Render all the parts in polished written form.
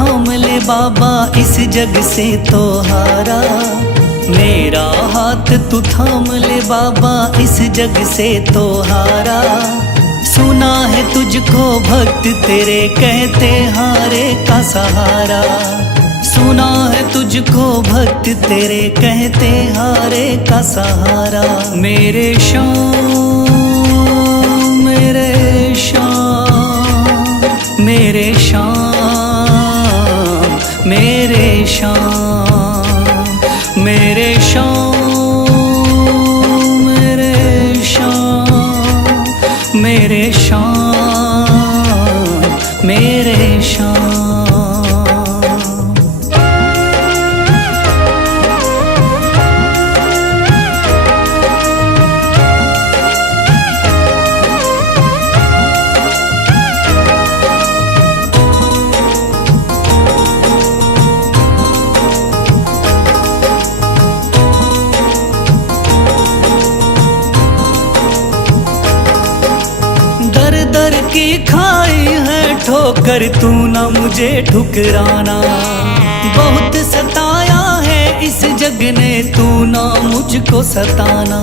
थाम ले बाबा इस जग से तो हारा। मेरा हाथ तू थाम ले बाबा इस जग से तो हारा। सुना है तुझको भक्त तेरे कहते हारे का सहारा। सुना है तुझको भक्त तेरे कहते हारे का सहारा। मेरे श्याम मेरे श्याम मेरे श्याम मेरे श्याम मेरे श्याम मेरे श्याम मेरे श्याम मेरे श्याम। दर की खाई है ठोकर तू ना मुझे ठुकराना। बहुत सताया है इस जग ने तू ना मुझको सताना।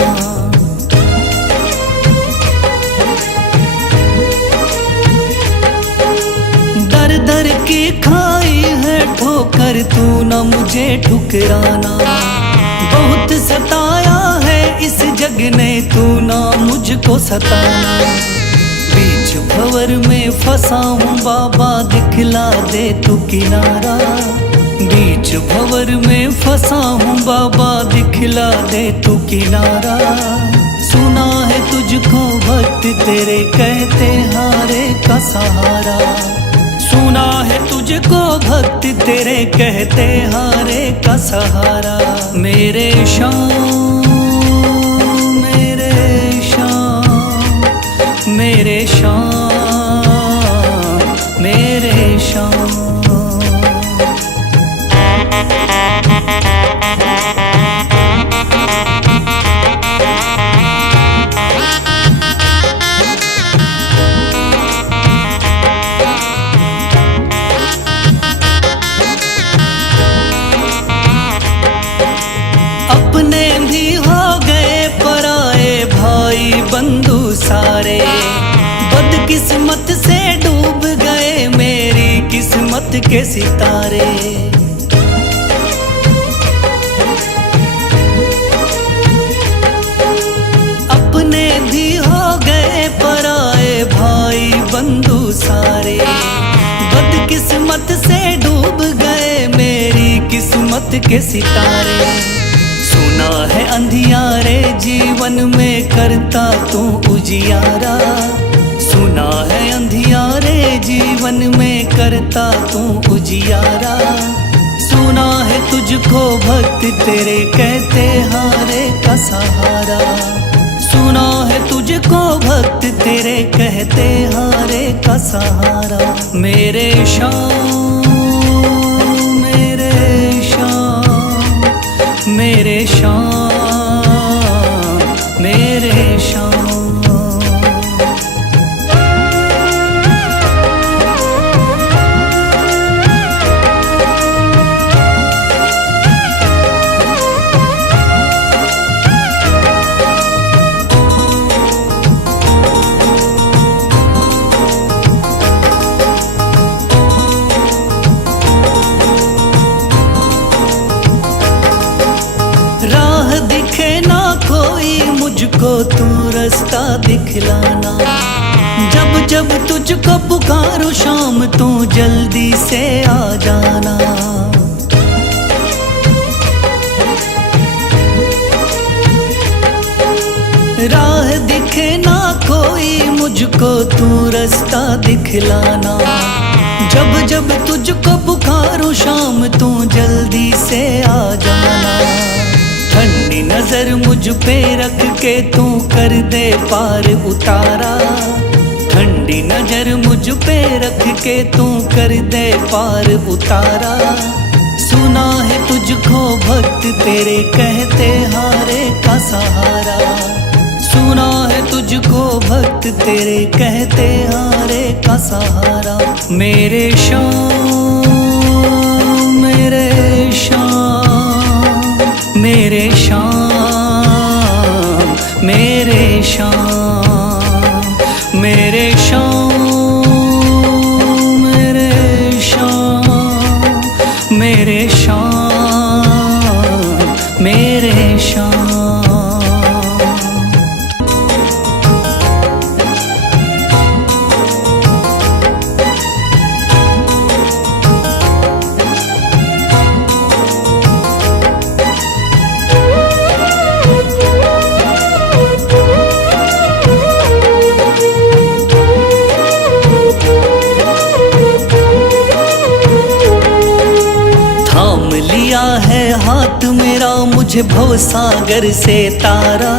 दर दर की खाई है ठोकर तू ना मुझे ठुकराना। बहुत सताया है इस जग ने तू ना मुझको सताना। बीच भंवर में फंसा हूँ बाबा दिखला दे तू किनारा। बीच भंवर में फंसा हूँ बाबा दिखला दे तू किनारा। सुना है तुझको भक्त तेरे कहते हारे का सहारा। सुना है तुझको भक्त तेरे कहते हारे का सहारा। मेरे श्याम मेरे श्याम मेरे श्याम मेरे श्याम। अपने भी हो गए पराए भाई बंधु सारे। बदकिस्मत से डूब गए मेरी किस्मत के सितारे। अपने भी हो गए पराए भाई बंधु सारे। बदकिस्मत से डूब गए मेरी किस्मत के सितारे। सुना है अंधियारे जीवन में करता तू उजियारा। सुना है अंधियारे जीवन में करता तू उजियारा। सुना है तुझको भक्त तेरे कहते हारे का सहारा। सुना है तुझको भक्त तेरे कहते हारे का सहारा। मेरे श्याम मेरे श्याम मेरे श्याम मेरे श्याम। राह दिखे ना कोई मुझको तू रास्ता दिखलाना। जब जब तुझको पुकारूं शाम तू जल्दी से आ जाना। राह दिखे ना कोई मुझको तू रास्ता दिखलाना। जब जब तुझको पुकारूं शाम तू जल्दी से आ जाना। ठंडी नजर मुझ पे रख के तू कर दे पार उतारा। ठंडी नजर मुझ पे रख के तू कर दे पार उतारा। सुना है तुझको भक्त तेरे कहते हारे का सहारा। सुना है तुझको भक्त तेरे कहते हारे का सहारा। मेरे श्याम मेरे शाम, मेरे शाम, मेरे शाम, मेरे शाम, मेरे शाम, मेरे शाम, मेरे शाम। थाम लिया है हाथ मेरा मुझे भवसागर से तारा,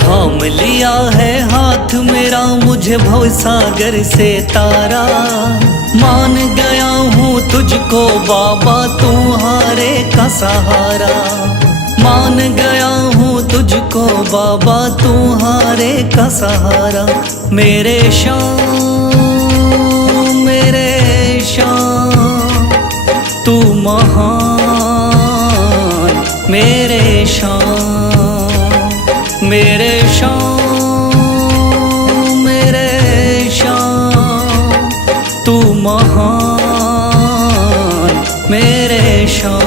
थाम लिया है हाथ मेरा मुझे भवसागर से तारा। मान गया हूँ तुझको बाबा तुम्हारे का सहारा, मान गया हूँ तुझको बाबा तुम्हारे का सहारा। मेरे शाम, मेरे शाम, तू महान, मेरे शाम, मेरे शाम, मेरे शाम, तू महान, मेरे शाम।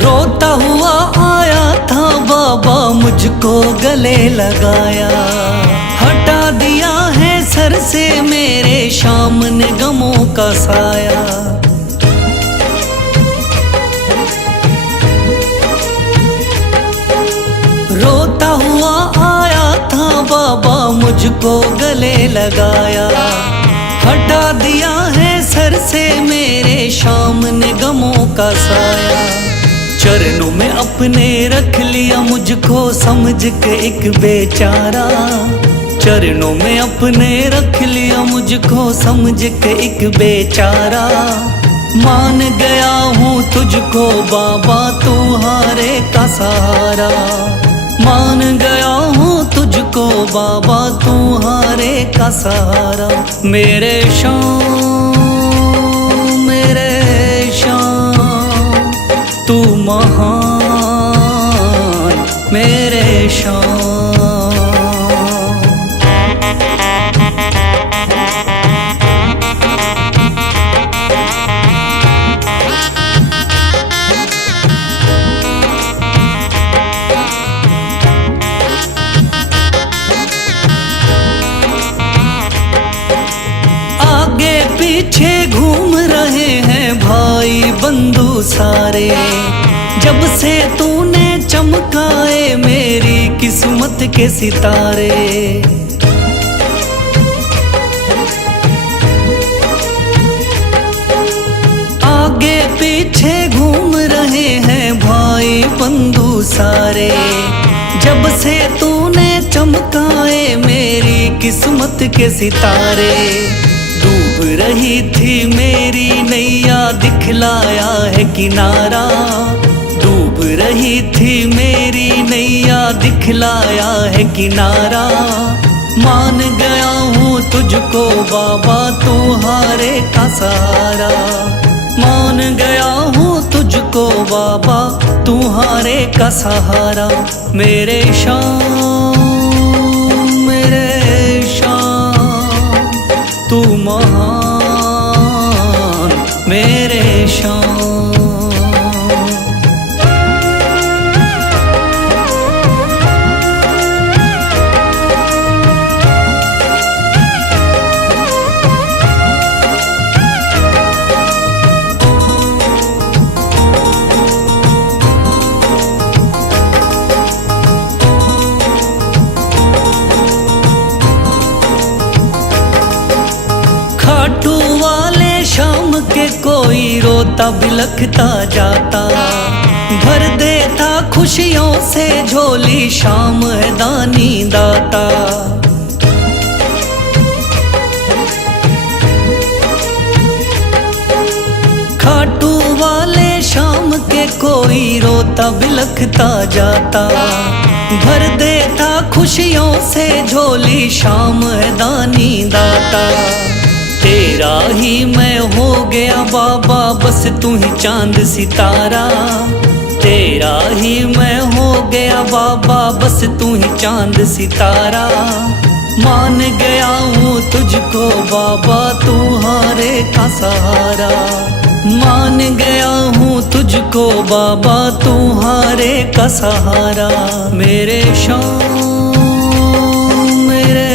रोता हुआ आया था बाबा मुझको गले लगाया, हटा दिया है सर से मेरे शाम ने गमों का साया। रोता हुआ आया था बाबा मुझको गले लगाया, हटा दिया है सर से मेरे शाम ने गमों का साया। चरणों में अपने रख लिया मुझको समझ के एक बेचारा, चरणों में अपने रख लिया मुझको समझ के एक बेचारा। मान गया हूँ तुझको बाबा तुम्हारे का सहारा, मान गया हूँ तुझको बाबा तुम्हारे का सहारा। मेरे शाम, मेरे शाम, तू महान, मेरे शाम। आगे पीछे घूम रहे हैं भाई बंधु सारे, जब से तूने चमकाए मेरी किस्मत के सितारे। आगे पीछे घूम रहे हैं भाई बंधु सारे, जब से तूने चमकाए मेरी किस्मत के सितारे। डूब रही थी मेरी नैया दिखलाया है किनारा, डूब रही थी मेरी नैया दिखलाया है किनारा। मान गया हूँ तुझको बाबा तुम्हारे का सहारा, मान गया हूँ तुझको बाबा तुम्हारे का सहारा। मेरे शाम, मेरे शाम, तू महान, मेरे शाम। कोई रोता बिलखता जाता, भर देता खुशियों से झोली, शाम है दानी दाता। खाटू वाले शाम के कोई रोता बिलखता जाता, भर देता खुशियों से झोली, शाम है दानी दाता। तेरा ही मैं हो गया बाबा, बस तू ही चांद सितारा। तेरा ही मैं हो गया बाबा, बस तू ही चांद सितारा। मान गया हूँ तुझको बाबा, तू हारे का सहारा। मान गया हूँ तुझको बाबा, तू हारे का सहारा। मेरे शाम, मेरे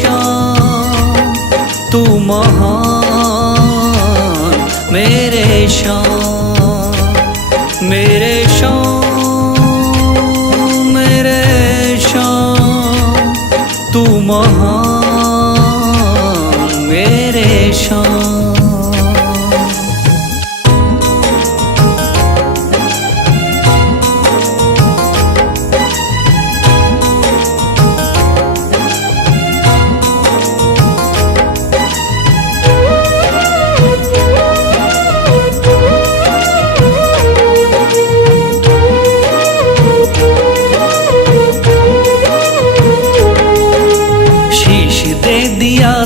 शाम, तू महान। मेरे शाम, मेरे शाम, मेरे शाम, तू महान। मेरे शाम।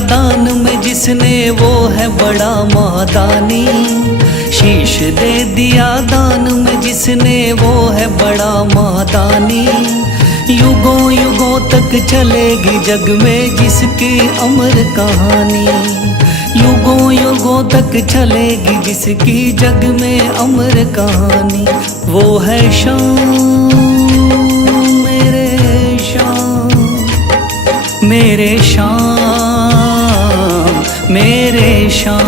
दान में जिसने वो है बड़ा महादानी। शीश दे दिया दान में जिसने वो है बड़ा महादानी। युगों युगों तक चलेगी जग में जिसकी अमर कहानी। युगों युगों तक चलेगी जिसकी जग में अमर कहानी। वो है शाम, मेरे शाम, मेरे शाम, मेरे शाम।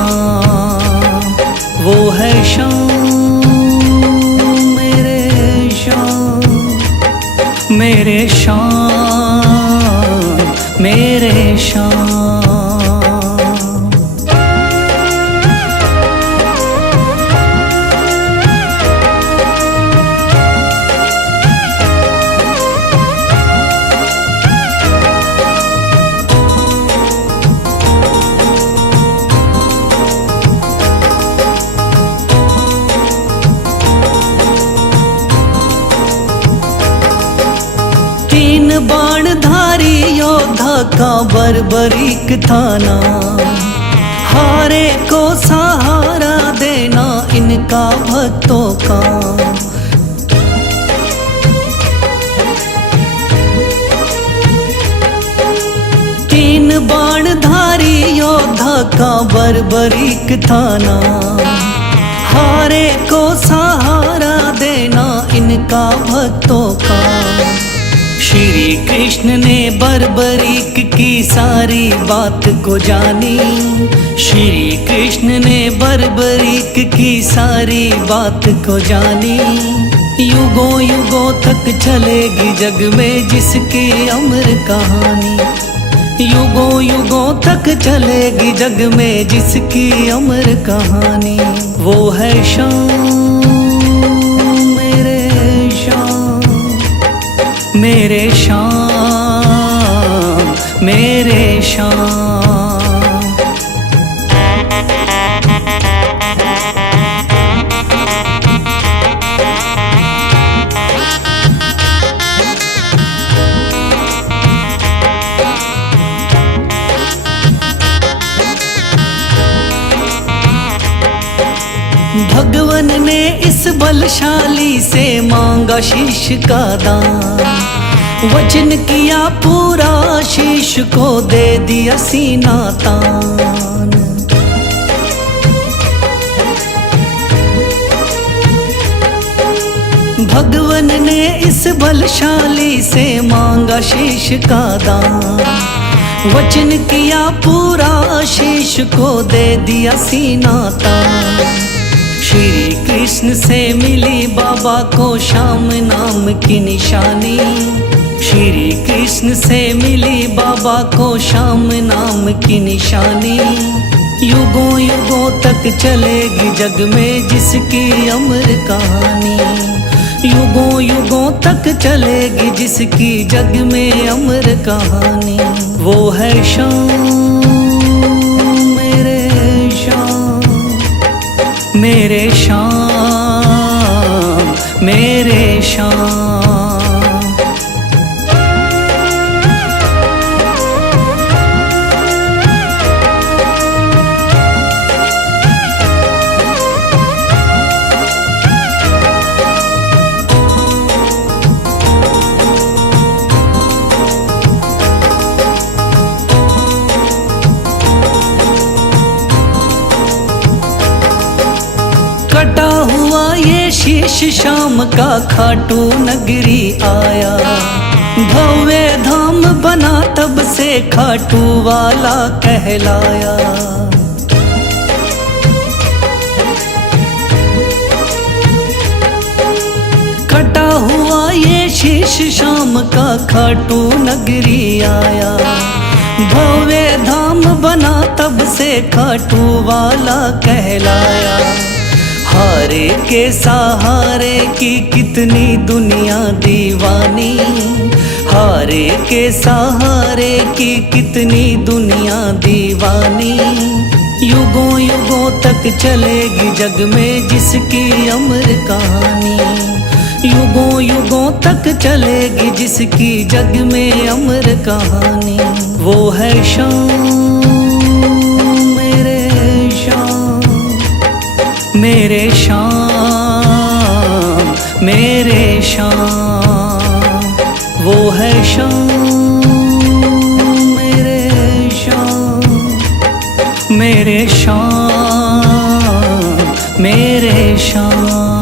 वो है शाम, मेरे शाम, मेरे शाम, मेरे शाम। बाणधारी योद्धा का बर्बरीक थाना, हारे को सहारा देना इनका भक्तों का। तीन बाणधारी योद्धा का बर्बरीक थाना, हारे को सहारा देना इनका भक्तों का। श्री कृष्ण ने बर्बरीक की सारी बात को जानी। श्री कृष्ण ने बर्बरीक की सारी बात को जानी। युगों युगों तक चलेगी जग में जिसकी अमर कहानी। युगों युगों तक चलेगी जग में जिसकी अमर कहानी। वो है शाम, मेरे शाम, मेरे शाम, मेरे शाम। भगवन ने इस बलशाली से मांगा शीश का दान। वचन किया पूरा, शीश को दे दिया सीना तान। भगवन ने इस बलशाली से मांगा शीश का दान। वचन किया पूरा, शीश को दे दिया सीना तान। श्री कृष्ण से मिली बाबा को श्याम नाम की निशानी। श्री कृष्ण से मिली बाबा को श्याम नाम की निशानी। युगों युगों तक चलेगी जग में जिसकी अमर कहानी। युगों युगों तक चलेगी जिसकी जग में अमर कहानी। वो है शाम मेरे शाम, मेरे शाम मेरे शाम। कटा हुआ ये शीश शाम का खाटू नगरी आया, भव्य धाम बना तब से खाटू वाला कहलाया। कटा हुआ ये शीश शाम का खाटू नगरी आया, भव्य धाम बना तब से खाटू वाला कहलाया। हारे के सहारे की कितनी दुनिया दीवानी, हारे के सहारे की कितनी दुनिया दीवानी। युगों युगों तक चलेगी जग में जिसकी अमर कहानी। युगों युगों तक चलेगी जिसकी जग में अमर कहानी। वो है शाम मेरे शाम, मेरे शाम मेरे शाम। वो है शाम मेरे शाम, मेरे शाम मेरे शाम।